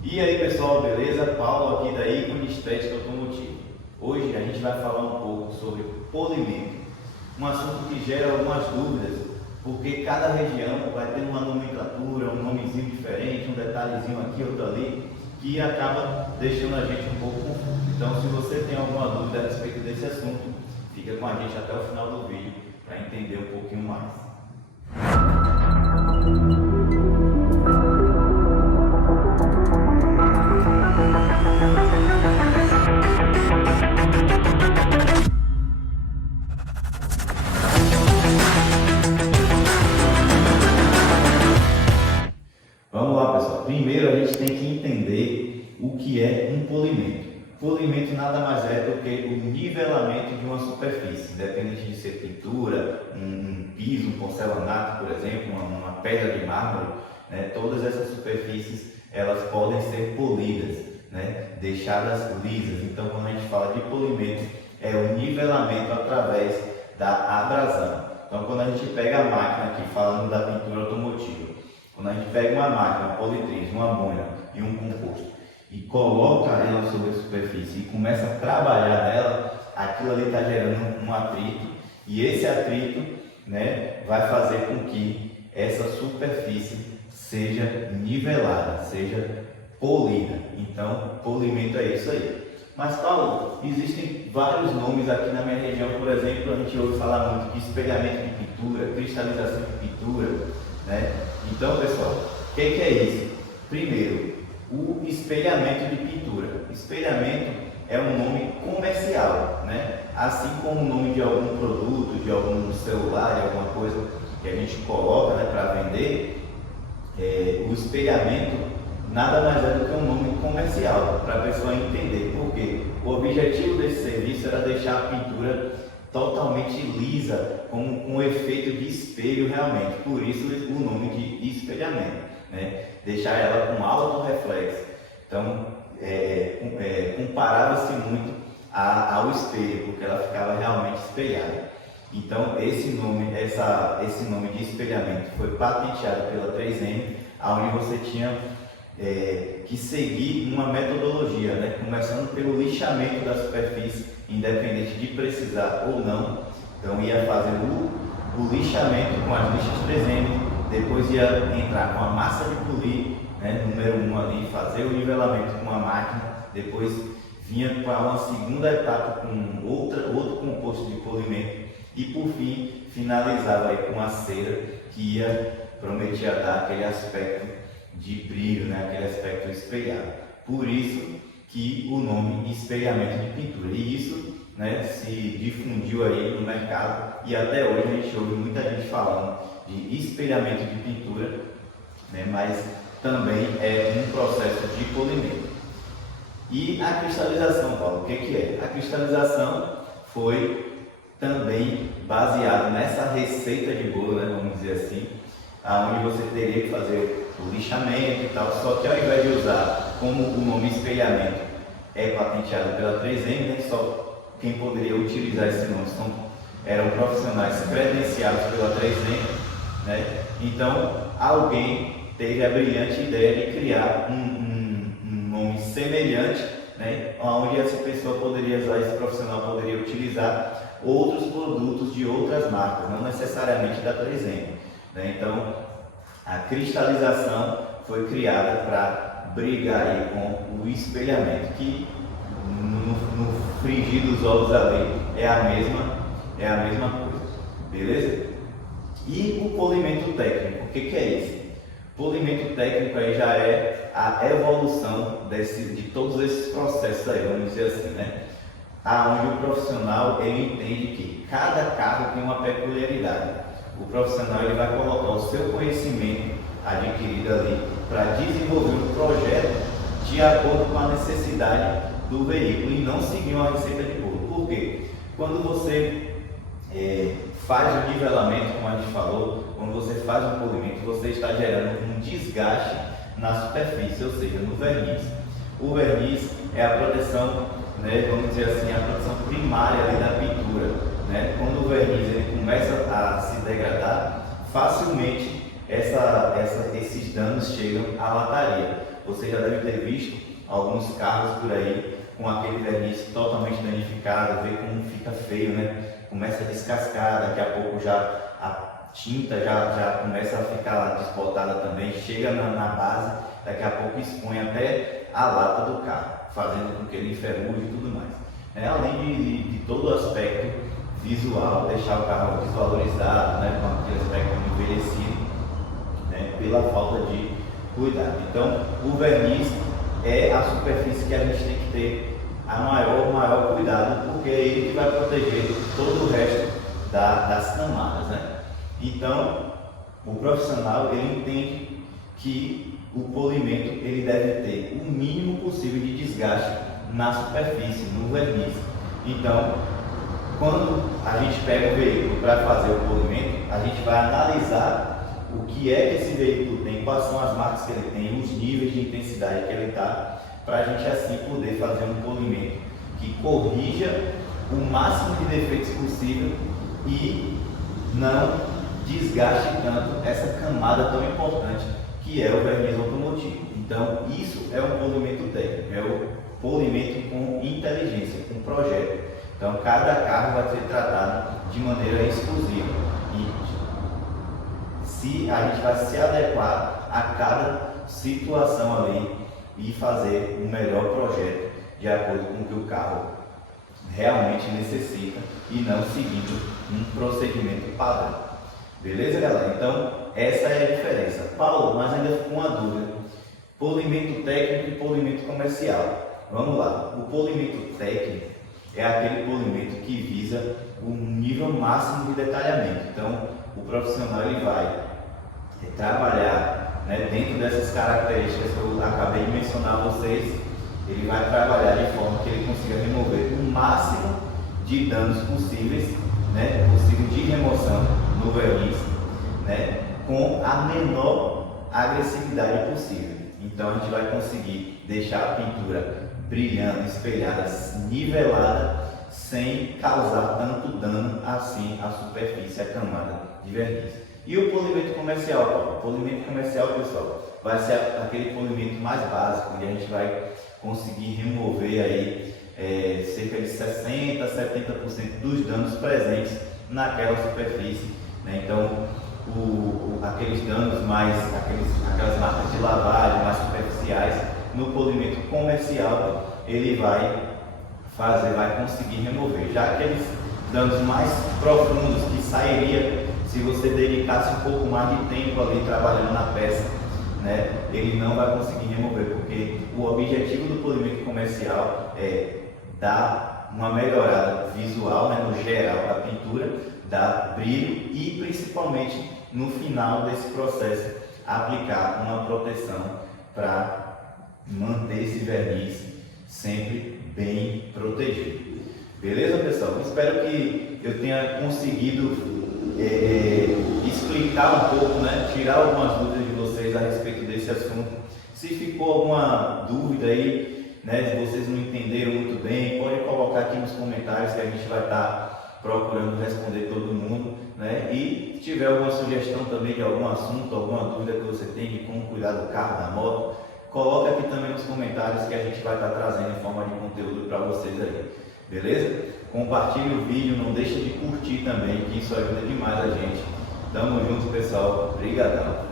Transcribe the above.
E aí pessoal, beleza? Paulo aqui da Ícone Estética Automotiva. Hoje a gente vai falar um pouco sobre polimento, um assunto que gera algumas dúvidas, porque cada região vai ter uma nomenclatura, um nomezinho diferente, um detalhezinho aqui, outro ali, que acaba deixando a gente um pouco confuso. Então, se você tem alguma dúvida a respeito desse assunto, fica com a gente até o final do vídeo para entender um pouquinho mais. Vamos lá, pessoal. Primeiro a gente tem que entender o que é um polimento. Polimento nada mais é do que o nivelamento de uma superfície, independente de ser pintura, um piso, um porcelanato, por exemplo, uma pedra de mármore, né? Todas essas superfícies elas podem ser polidas, né? Deixadas lisas. Então, quando a gente fala de polimento, é o nivelamento através da abrasão. Então, quando a gente pega a máquina aqui, falando da pintura automotiva, quando a gente pega uma máquina, uma politriz, uma moina e um composto e coloca ela sobre a superfície e começa a trabalhar nela, aquilo ali está gerando um atrito, e esse atrito, né, vai fazer com que essa superfície seja nivelada, seja polida. Então, polimento é isso aí. Mas Paulo, existem vários nomes aqui na minha região. Por exemplo, a gente ouve falar muito de espelhamento de pintura, cristalização de pintura, né? Então, pessoal, o que é isso? Primeiro, o espelhamento de pintura. Espelhamento é um nome comercial, né? Assim como o nome de algum produto, de algum celular, de alguma coisa que a gente coloca, né, para vender, o espelhamento nada mais é do que um nome comercial, para a pessoa entender. Porque o objetivo desse serviço era deixar a pintura totalmente lisa, com um efeito de espelho realmente. Por isso o nome de espelhamento, né? Deixar ela com alto reflexo. Então, comparava-se muito ao espelho, porque ela ficava realmente espelhada. Então, esse nome de espelhamento foi patenteado pela 3M, onde você tinha que seguir uma metodologia, né? Começando pelo lixamento da superfície, independente de precisar ou não. Então ia fazer o lixamento com as lixas 3M, depois ia entrar com a massa de polir, né? Número 1 ali, fazer o nivelamento com a máquina, depois vinha para uma segunda etapa com outro composto de polimento e por fim finalizava aí com a cera, que prometia dar aquele aspecto de brilho, né? Aquele aspecto espelhado. Por isso que o nome espelhamento de pintura. E isso, né, se difundiu aí no mercado e até hoje a gente ouve muita gente falando de espelhamento de pintura, né, mas também é um processo de polimento. E a cristalização, Paulo, o que é? A cristalização foi também baseada nessa receita de bolo, né, vamos dizer assim, onde você teria que fazer o lixamento e tal, só que ao invés de usar como o nome espelhamento é patenteado pela 3M, né, só quem poderia utilizar esse nome eram profissionais credenciados pela 3M, né? Então alguém teve a brilhante ideia de criar um nome semelhante, né, onde essa pessoa poderia usar, esse profissional poderia utilizar outros produtos de outras marcas, não necessariamente da 3M, né? Então a cristalização foi criada para brigar aí com o espelhamento, que no frigir dos ovos ali é a mesma coisa, beleza? E o polimento técnico, o que é isso? Polimento técnico aí já é a evolução de todos esses processos aí, vamos dizer assim, né? Onde o profissional ele entende que cada carro tem uma peculiaridade. O profissional ele vai colocar o seu conhecimento adquirido ali para desenvolver um projeto de acordo com a necessidade do veículo e não seguir uma receita de bolo. Por quê? Quando você faz o nivelamento, como a gente falou, quando você faz um polimento, você está gerando um desgaste na superfície, ou seja, no verniz. O verniz é a proteção, né, vamos dizer assim, a proteção primária ali da pintura, né? Quando o verniz ele começa a se degradar, facilmente esses danos chegam à lataria. Você já deve ter visto alguns carros por aí com aquele verniz totalmente danificado, vê como fica feio, né? Começa a descascar, daqui a pouco já a tinta já começa a ficar desbotada também, chega na base, daqui a pouco expõe até a lata do carro, fazendo com que ele enferruje e tudo mais. Além de todo o aspecto visual, deixar o carro desvalorizado, né, com aquele aspecto envelhecido, né, pela falta de cuidado. Então, o verniz é a superfície que a gente tem que ter o maior cuidado, porque é ele que vai proteger todo o resto das camadas, né? Então, o profissional ele entende que o polimento ele deve ter o mínimo possível de desgaste na superfície, no verniz. Então, quando a gente pega o veículo para fazer o polimento, a gente vai analisar o que é que esse veículo tem, quais são as marcas que ele tem, os níveis de intensidade que ele está, para a gente assim poder fazer um polimento que corrija o máximo de defeitos possível e não desgaste tanto essa camada tão importante que é o verniz automotivo. Então, isso é um polimento técnico, é o polimento com inteligência, com projeto. Então, cada carro vai ser tratado de maneira exclusiva e se a gente vai se adequar a cada situação ali e fazer um melhor projeto de acordo com o que o carro realmente necessita e não seguindo um procedimento padrão. Beleza, galera? Então, essa é a diferença. Paulo, mas ainda ficou uma dúvida. Polimento técnico e polimento comercial. Vamos lá. O polimento técnico é aquele polimento que visa o nível máximo de detalhamento. Então, o profissional ele vai trabalhar, né, dentro dessas características que eu acabei de mencionar a vocês, ele vai trabalhar de forma que ele consiga remover o máximo de danos possíveis, né, possível de remoção no verniz, né, com a menor agressividade possível. Então a gente vai conseguir deixar a pintura brilhando, espelhada, nivelada, sem causar tanto dano assim à superfície, à camada de verniz. E o polimento comercial, Paulo? O polimento comercial, pessoal, vai ser aquele polimento mais básico, onde a gente vai conseguir remover aí cerca de 60% a 70% dos danos presentes naquela superfície, né? Então, aqueles danos aquelas marcas de lavagem mais superficiais, no polimento comercial ele vai conseguir remover. Já aqueles danos mais profundos que sairia se você dedicasse um pouco mais de tempo ali trabalhando na peça, né, ele não vai conseguir remover, porque o objetivo do polimento comercial é dar uma melhorada visual, né, no geral da pintura, dar brilho e principalmente no final desse processo aplicar uma proteção para manter esse verniz sempre bem protegido. Beleza, pessoal? Espero que eu tenha conseguido explicar um pouco, né, tirar algumas dúvidas de vocês a respeito desse assunto. Se ficou alguma dúvida aí, né, se vocês não entenderam muito bem, pode colocar aqui nos comentários que a gente vai estar procurando responder todo mundo, né? E se tiver alguma sugestão também de algum assunto, alguma dúvida que você tem de como cuidar do carro, da moto, coloca aqui também nos comentários que a gente vai estar trazendo em forma de conteúdo para vocês aí. Beleza? Compartilhe o vídeo, não deixe de curtir também, que isso ajuda demais a gente. Tamo junto, pessoal. Obrigadão.